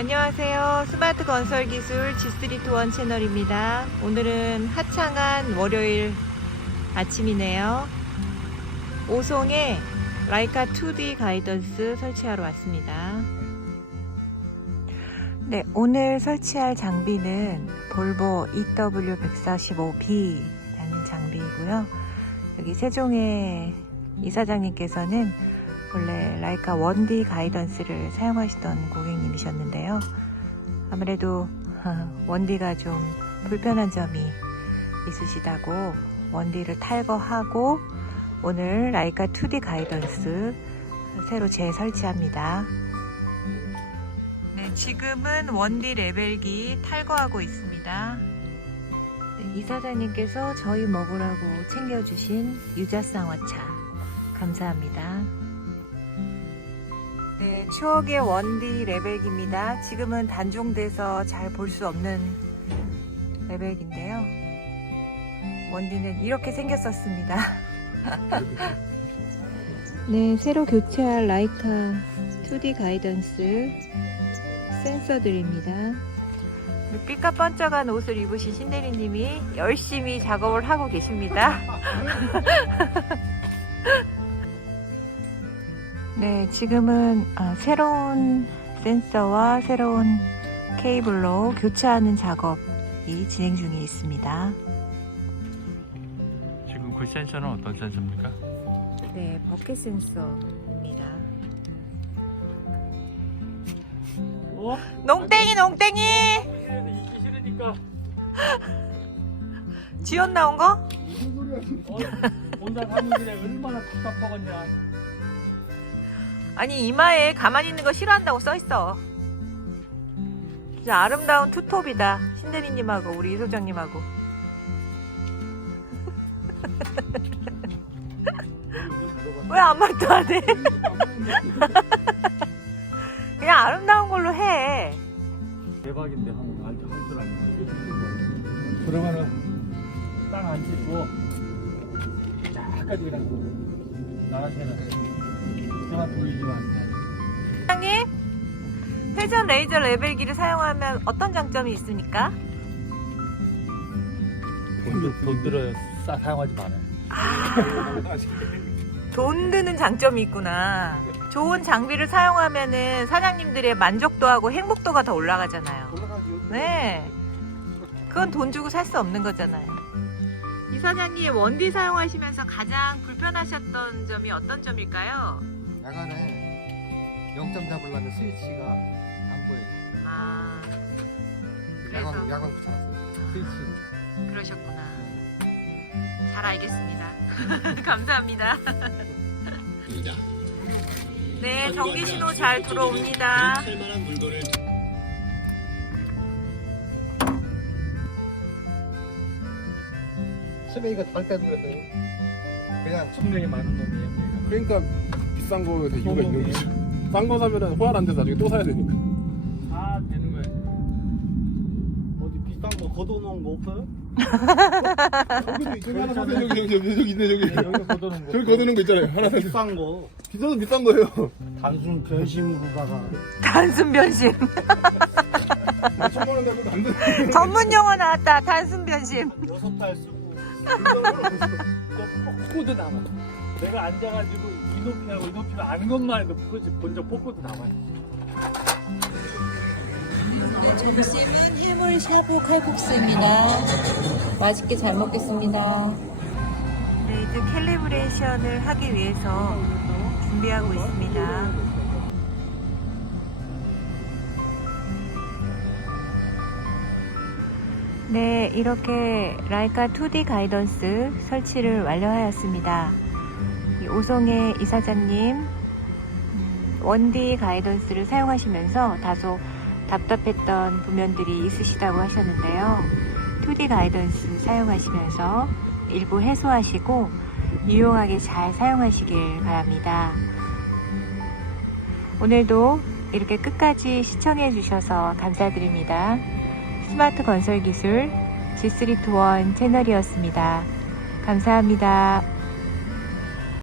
안녕하세요. 스마트 건설 기술 G321 채널입니다. 오늘은 화창한 월요일 아침이네요. 오송에 라이카 2D 가이던스 설치하러 왔습니다. 네, 오늘 설치할 장비는 볼보 EW145B라는 장비이고요. 여기 세종의 이사장님께서는 원래 라이카 1D 가이던스를 사용하시던 고객님이셨는데요. 아무래도 1D가 좀 불편한 점이 있으시다고 1D를 탈거하고 오늘 라이카 2D 가이던스 새로 재설치합니다. 네, 지금은 1D 레벨기 탈거하고 있습니다. 네, 이사장님께서 저희 먹으라고 챙겨주신 유자쌍화차 감사합니다. 네, 추억의 원디 레벨기입니다. 지금은 단종돼서 잘 볼 수 없는 레벨기인데요. 원디는 이렇게 생겼었습니다. 네, 새로 교체할 라이카 2D 가이던스 센서들입니다. 삐까번쩍한 옷을 입으신 신대리님이 열심히 작업을 하고 계십니다. 네, 지금은 아, 새로운 센서와 새로운 케이블로 교체하는 작업이 진행 중에 있습니다. 지금 그 센서는 어떤 센서입니까? 네, 버켓 센서입니다. 어? 농땡이 농땡이! 이기 싫으니까 지연 나온 거? 무슨 소리야 어? 본사 사무실에 얼마나 답답하겠냐 아니 이마에 가만히 있는 거 싫어한다고 써 있어. 진짜 아름다운 투톱이다. 신대리님하고 우리 이 소장님하고. 왜 아무 말도 안 해? 그냥 아름다운 걸로 해. 대박인데 한번 할줄 알면 그러면은 땅안 짚고 쫙까지 그냥 나가시면 돌리지만 소장님, 회전 레이저 레벨기를 사용하면 어떤 장점이 있습니까? 돈, 돈 들어 싸 사용하지 말아요 돈 드는 장점이 있구나. 좋은 장비를 사용하면은 사장님들의 만족도하고 행복도가 더 올라가잖아요. 네. 그건 돈 주고 살 수 없는 거잖아요. 이 사장님 원디 사용하시면서 가장 불편하셨던 점이 어떤 점일까요? 야간에 0점 잡으려면 스위치가 안 보여요. 아, 그래서? 야광, 야광 붙여놨어요. 스위치. 그러셨구나. 잘 알겠습니다. 감사합니다. 네, 전기 신호 잘 들어옵니다. 스메이가 달 때도 그랬어요. 그냥 성능이 많은 놈이에요 그러니까 비싼 거에서 이유가 있는 거지. 싼 거 사면은 호환 안 돼서 나중에 또 사야 되니까. 다 되는 거예요 어디 비싼 거 걷어놓은 거 없어요? 여기도 저기 하나 사세요. 여기 여기 여기 저기 있네 저기. 여기 걷어놓은 거 저기 거두는 거 있잖아요. 하나 사세요. 비싼 거 비싸도 비싼 거예요. 단순 변심으로다가 단순 변심. 천만 원 달고 안 돼. 전문 용어 나왔다. 단순 변심. 여섯 달 쓰고 저 포코도 남아 내가 앉아가지고 이 높이하고 이 높이를 아는 것만 해도 그거지 먼저 포코도 남아요 점심은 해물 샤브 칼국수입니다. 맛있게 잘 먹겠습니다. 네, 이제 캘리브레이션을 하기 위해서 준비하고 있습니다. 네, 이렇게 라이카 2D 가이던스 설치를 완료하였습니다. 이 오송의 이사장님, 음, 1D 가이던스를 사용하시면서 다소 답답했던 부면들이 있으시다고 하셨는데요. 2D 가이던스 사용하시면서 일부 해소하시고 유용하게 잘 사용하시길 바랍니다. 오늘도 이렇게 끝까지 시청해 주셔서 감사드립니다. 스마트 건설 기술 G321 채널이었습니다. 감사합니다.